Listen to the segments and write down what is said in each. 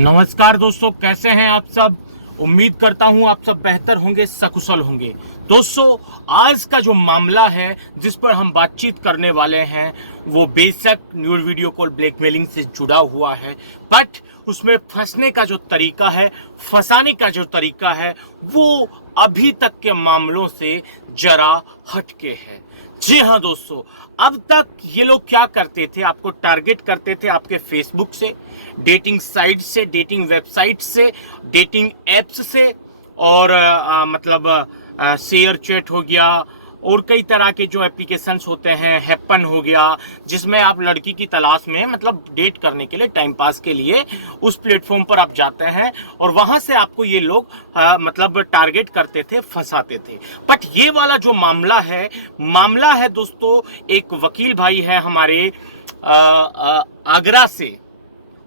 नमस्कार दोस्तों, कैसे हैं आप सब। उम्मीद करता हूं आप सब बेहतर होंगे, सकुशल होंगे। दोस्तों, आज का जो मामला है जिस पर हम बातचीत करने वाले हैं वो बेशक न्यूड वीडियो कॉल ब्लैकमेलिंग से जुड़ा हुआ है, बट उसमें फंसने का जो तरीका है, फंसाने का जो तरीका है, वो अभी तक के मामलों से जरा हटके है। जी हाँ दोस्तों, अब तक ये लोग क्या करते थे, आपको टारगेट करते थे आपके फेसबुक से, डेटिंग साइट से, डेटिंग वेबसाइट से, डेटिंग एप्स से, और शेयर चैट हो गया और कई तरह के जो एप्लीकेशंस होते हैं, हैपन हो गया, जिसमें आप लड़की की तलाश में डेट करने के लिए, टाइम पास के लिए उस प्लेटफॉर्म पर आप जाते हैं और वहां से आपको ये लोग टारगेट करते थे, फंसाते थे। बट ये वाला जो मामला है दोस्तों, एक वकील भाई है हमारे आगरा से,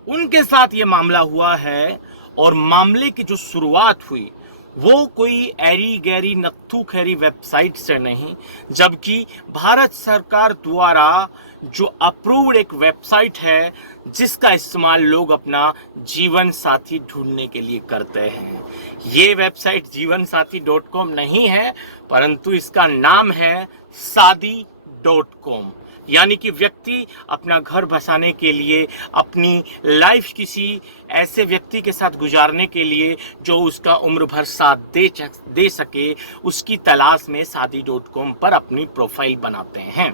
उनके साथ ये मामला हुआ है। और मामले की जो शुरुआत हुई वो कोई एरी गैरी नत्थू खैरी वेबसाइट से नहीं, जबकि भारत सरकार द्वारा जो अप्रूव्ड एक वेबसाइट है जिसका इस्तेमाल लोग अपना जीवन साथी ढूंढने के लिए करते हैं। ये वेबसाइट जीवनसाथी.com नहीं है, परंतु इसका नाम है शादी.com। यानी कि व्यक्ति अपना घर बसाने के लिए, अपनी लाइफ किसी ऐसे व्यक्ति के साथ गुजारने के लिए जो उसका उम्र भर साथ दे सके, उसकी तलाश में शादी.com पर अपनी प्रोफाइल बनाते हैं।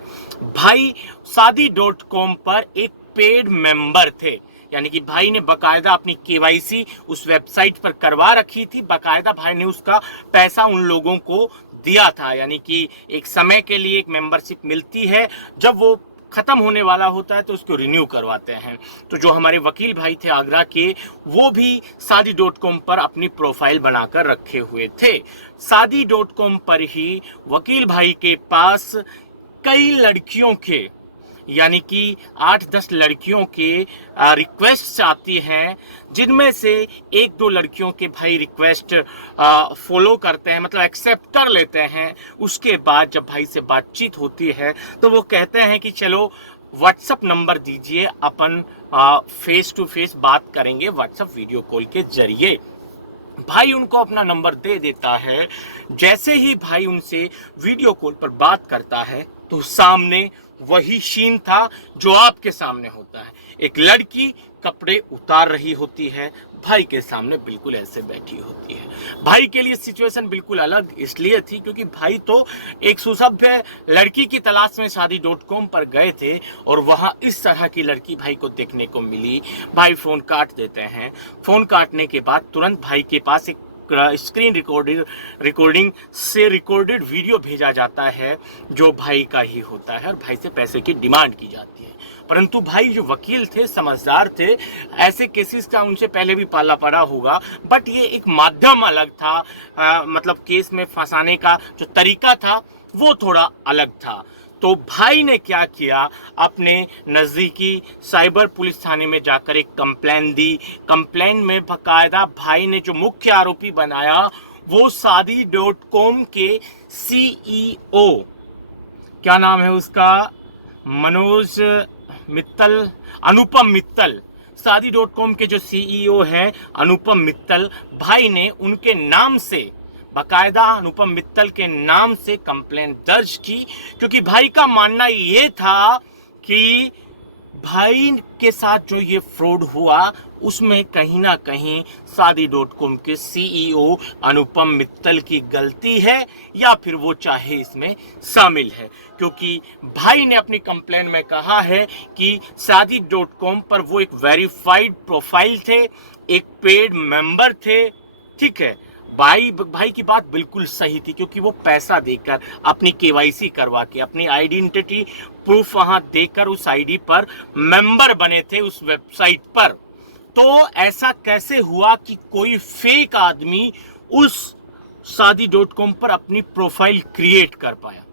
भाई शादी.com पर एक पेड मेंबर थे, यानी कि भाई ने बकायदा अपनी केवाईसी उस वेबसाइट पर करवा रखी थी, बकायदा भाई ने उसका पैसा उन लोगों को दिया था। यानी कि एक समय के लिए एक मेंबरशिप मिलती है, जब वो खत्म होने वाला होता है तो उसको रिन्यू करवाते हैं। तो जो हमारे वकील भाई थे आगरा के, वो भी शादी.com पर अपनी प्रोफाइल बनाकर रखे हुए थे। शादी.com पर ही वकील भाई के पास कई लड़कियों के, यानी कि 8-10 लड़कियों के रिक्वेस्ट आती हैं, जिनमें से 1-2 लड़कियों के भाई रिक्वेस्ट फॉलो करते हैं, मतलब एक्सेप्ट कर लेते हैं। उसके बाद जब भाई से बातचीत होती है तो वो कहते हैं कि चलो व्हाट्सअप नंबर दीजिए, अपन फेस टू फेस बात करेंगे व्हाट्सअप वीडियो कॉल के जरिए। भाई उनको अपना नंबर दे देता है। जैसे ही भाई उनसे वीडियो कॉल पर बात करता है तो सामने वही सीन था जो आपके सामने होता है। एक लड़की कपड़े उतार रही होती है, भाई के सामने बिल्कुल ऐसे बैठी होती है। भाई के लिए सिचुएशन बिल्कुल अलग इसलिए थी क्योंकि भाई तो एक सुसभ्य लड़की की तलाश में शादी.com पर गए थे और वहां इस तरह की लड़की भाई को देखने को मिली। भाई फोन काट देते हैं। फोन काटने के बाद तुरंत भाई के पास एक स्क्रीन रिकॉर्डिंग से रिकॉर्डेड वीडियो भेजा जाता है जो भाई का ही होता है और भाई से पैसे की डिमांड की जाती है। परंतु भाई जो वकील थे, समझदार थे, ऐसे केसेस का उनसे पहले भी पाला पड़ा होगा, बट ये एक माध्यम अलग था, केस में फंसाने का जो तरीका था वो थोड़ा अलग था। तो भाई ने क्या किया, अपने नज़दीकी साइबर पुलिस थाने में जाकर एक कंप्लेन दी। कंप्लेन में बाकायदा भाई ने जो मुख्य आरोपी बनाया वो शादी.com के CEO, क्या नाम है उसका, अनुपम मित्तल। शादी.com के जो CEO हैं अनुपम मित्तल, भाई ने उनके नाम से, बकायदा अनुपम मित्तल के नाम से कंप्लेंट दर्ज की, क्योंकि भाई का मानना ये था कि भाई के साथ जो ये फ्रॉड हुआ उसमें कहीं ना कहीं शादी.com के CEO अनुपम मित्तल की गलती है या फिर वो चाहे इसमें शामिल है। क्योंकि भाई ने अपनी कंप्लेन में कहा है कि शादी.com पर वो एक वेरीफाइड प्रोफाइल थे, एक पेड मेंबर थे। ठीक है, भाई की बात बिल्कुल सही थी, क्योंकि वो पैसा देकर अपनी केवाईसी करवा के, अपनी आइडेंटिटी प्रूफ वहां देकर उस आईडी पर मेंबर बने थे उस वेबसाइट पर। तो ऐसा कैसे हुआ कि कोई फेक आदमी उस शादी.com पर अपनी प्रोफाइल क्रिएट कर पाया।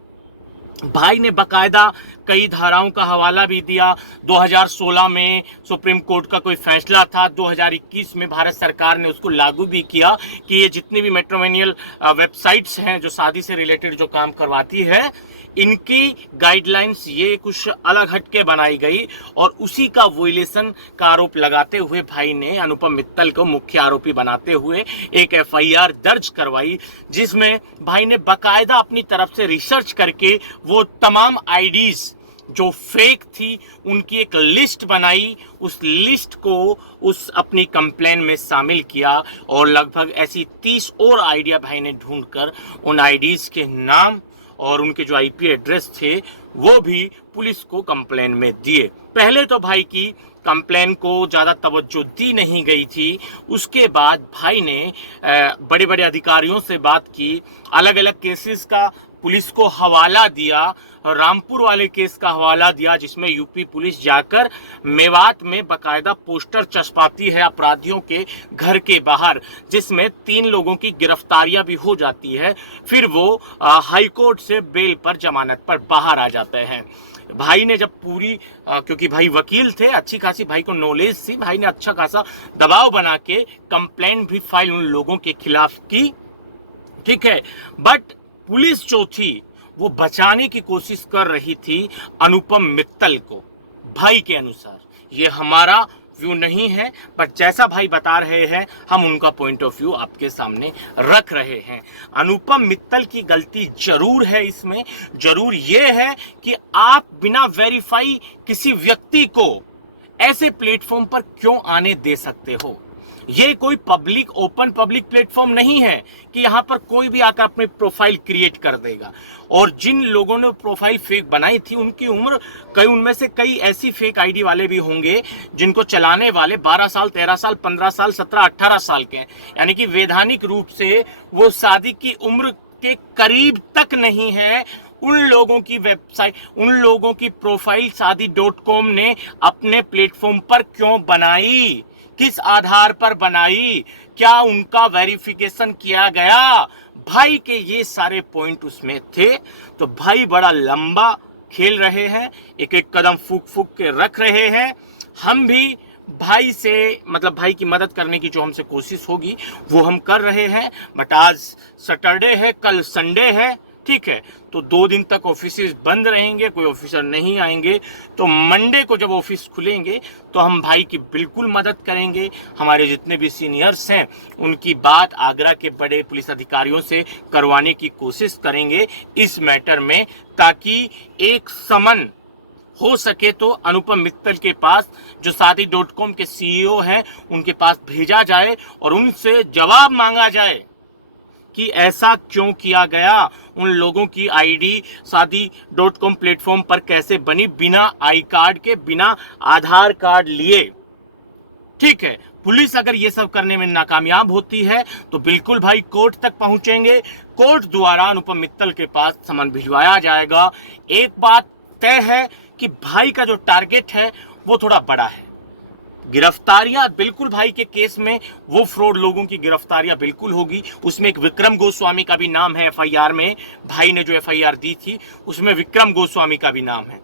भाई ने बकायदा कई धाराओं का हवाला भी दिया। 2016 में सुप्रीम कोर्ट का कोई फैसला था, 2021 में भारत सरकार ने उसको लागू भी किया कि ये जितनी भी मैट्रिमोनियल वेबसाइट्स हैं जो शादी से रिलेटेड जो काम करवाती है, इनकी गाइडलाइंस ये कुछ अलग हटके बनाई गई और उसी का वोलेशन का आरोप लगाते हुए भाई ने अनुपम मित्तल को मुख्य आरोपी बनाते हुए एक एफआईआर दर्ज करवाई, जिसमें भाई ने बाकायदा अपनी तरफ से रिसर्च करके वो तमाम आईडीज जो फेक थी उनकी एक लिस्ट बनाई, उस लिस्ट को उस अपनी कंप्लेन में शामिल किया और लगभग ऐसी 30 और आइडिया भाई ने ढूंढकर उन आईडीज के नाम और उनके जो आईपी एड्रेस थे वो भी पुलिस को कंप्लेन में दिए। पहले तो भाई की कंप्लेन को ज़्यादा तवज्जो दी नहीं गई थी। उसके बाद भाई ने बड़े बड़े अधिकारियों से बात की, अलग अलग केसेस का पुलिस को हवाला दिया, रामपुर वाले केस का हवाला दिया जिसमें यूपी पुलिस जाकर मेवात में बाकायदा पोस्टर चस्पाती है अपराधियों के घर के बाहर, जिसमें 3 लोगों की गिरफ्तारियां भी हो जाती है। फिर वो हाई कोर्ट से बेल पर जमानत पर बाहर आ जाते हैं। भाई ने जब पूरी क्योंकि भाई वकील थे, अच्छी खासी भाई को नॉलेज थी, भाई ने अच्छा खासा दबाव बना के कंप्लेंट भी फाइल उन लोगों के खिलाफ की, ठीक है। बट पुलिस जो थी वो बचाने की कोशिश कर रही थी अनुपम मित्तल को। भाई के अनुसार ये हमारा व्यू नहीं है, बट जैसा भाई बता रहे हैं हम उनका पॉइंट ऑफ व्यू आपके सामने रख रहे हैं। अनुपम मित्तल की गलती जरूर है, इसमें जरूर ये है कि आप बिना वेरीफाई किसी व्यक्ति को ऐसे प्लेटफॉर्म पर क्यों आने दे सकते हो। ये कोई पब्लिक ओपन पब्लिक प्लेटफॉर्म नहीं है कि यहाँ पर कोई भी आकर अपनी प्रोफाइल क्रिएट कर देगा। और जिन लोगों ने प्रोफाइल फेक बनाई थी उनकी उम्र उनमें से कई ऐसी फेक आईडी वाले भी होंगे जिनको चलाने वाले 12 साल 13 साल 15 साल 17 18 साल के हैं, यानी कि वैधानिक रूप से वो शादी की उम्र के करीब तक नहीं है। उन लोगों की वेबसाइट, उन लोगों की प्रोफाइल शादी.com ने अपने प्लेटफॉर्म पर क्यों बनाई, किस आधार पर बनाई, क्या उनका वेरिफिकेशन किया गया, भाई के ये सारे पॉइंट उसमें थे। तो भाई बड़ा लंबा खेल रहे हैं, एक एक कदम फूक फूक के रख रहे हैं। हम भी भाई से मतलब भाई की मदद करने की जो हमसे कोशिश होगी वो हम कर रहे हैं। बट आज सैटरडे है, कल संडे है, ठीक है, तो 2 दिन तक ऑफिस बंद रहेंगे, कोई ऑफिसर नहीं आएंगे। तो मंडे को जब ऑफिस खुलेंगे तो हम भाई की बिल्कुल मदद करेंगे। हमारे जितने भी सीनियर्स हैं उनकी बात आगरा के बड़े पुलिस अधिकारियों से करवाने की कोशिश करेंगे इस मैटर में, ताकि एक समन हो सके तो अनुपम मित्तल के पास जो शादी.com के सीईओ हैं उनके पास भेजा जाए और उनसे जवाब मांगा जाए कि ऐसा क्यों किया गया, उन लोगों की आईडी शादी.com प्लेटफॉर्म पर कैसे बनी बिना आई कार्ड के, बिना आधार कार्ड लिए, ठीक है। पुलिस अगर ये सब करने में नाकामयाब होती है तो बिल्कुल भाई कोर्ट तक पहुंचेंगे, कोर्ट द्वारा अनुपम मित्तल के पास समन भिजवाया जाएगा। एक बात तय है कि भाई का जो टारगेट है वो थोड़ा बड़ा है। गिरफ्तारियां बिल्कुल भाई के केस में वो फ्रॉड लोगों की गिरफ्तारियां बिल्कुल होगी। उसमें एक विक्रम गोस्वामी का भी नाम है एफआईआर में, भाई ने जो एफआईआर दी थी उसमें विक्रम गोस्वामी का भी नाम है,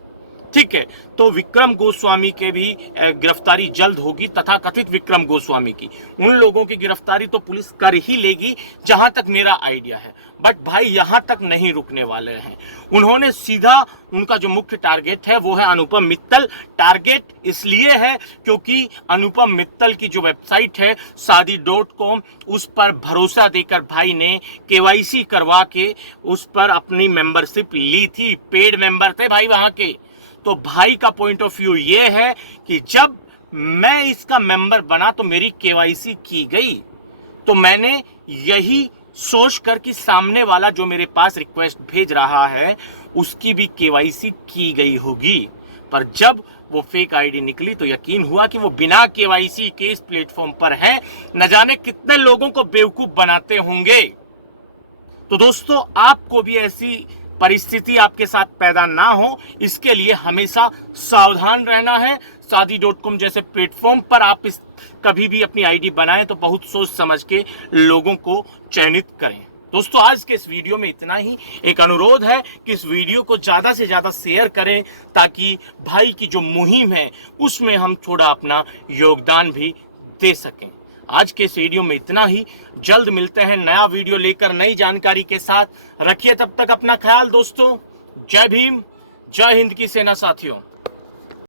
ठीक है। तो विक्रम गोस्वामी के भी गिरफ्तारी जल्द होगी, तथा कथित विक्रम गोस्वामी की, उन लोगों की गिरफ्तारी तो पुलिस कर ही लेगी जहां तक मेरा आइडिया है। बट भाई यहां तक नहीं रुकने वाले हैं, उन्होंने सीधा उनका जो मुख्य टारगेट है वो है अनुपम मित्तल। टारगेट इसलिए है क्योंकि अनुपम मित्तल की जो वेबसाइट है शादी.com, उस पर भरोसा देकर भाई ने केवाईसी करवा के उस पर अपनी मेंबरशिप ली थी, पेड मेंबर थे भाई वहां के। तो भाई का पॉइंट ऑफ व्यू ये है कि जब मैं इसका मेंबर बना तो मेरी केवाईसी की गई, तो मैंने यही सोच कर कि सामने वाला जो मेरे पास रिक्वेस्ट भेज रहा है उसकी भी केवाईसी की गई होगी। पर जब वो फेक आईडी निकली तो यकीन हुआ कि वो बिना केवाईसी के इस प्लेटफॉर्म पर है। न जाने कितने लोगों को बेवकूफ बनाते होंगे। तो दोस्तों, आपको भी ऐसी परिस्थिति आपके साथ पैदा ना हो, इसके लिए हमेशा सावधान रहना है। शादी.com जैसे प्लेटफॉर्म पर आप कभी भी अपनी आईडी बनाएं तो बहुत सोच समझ के लोगों को चयनित करें। दोस्तों आज के इस वीडियो में इतना ही। एक अनुरोध है कि इस वीडियो को ज्यादा से ज्यादा शेयर करें ताकि भाई की जो मुहिम है उसमें हम थोड़ा अपना योगदान भी दे सकें। आज के इस वीडियो में इतना ही। जल्द मिलते हैं नया वीडियो लेकर नई जानकारी के साथ। रखिए तब तक अपना ख्याल दोस्तों। जय भीम, जय हिंद की सेना साथियों।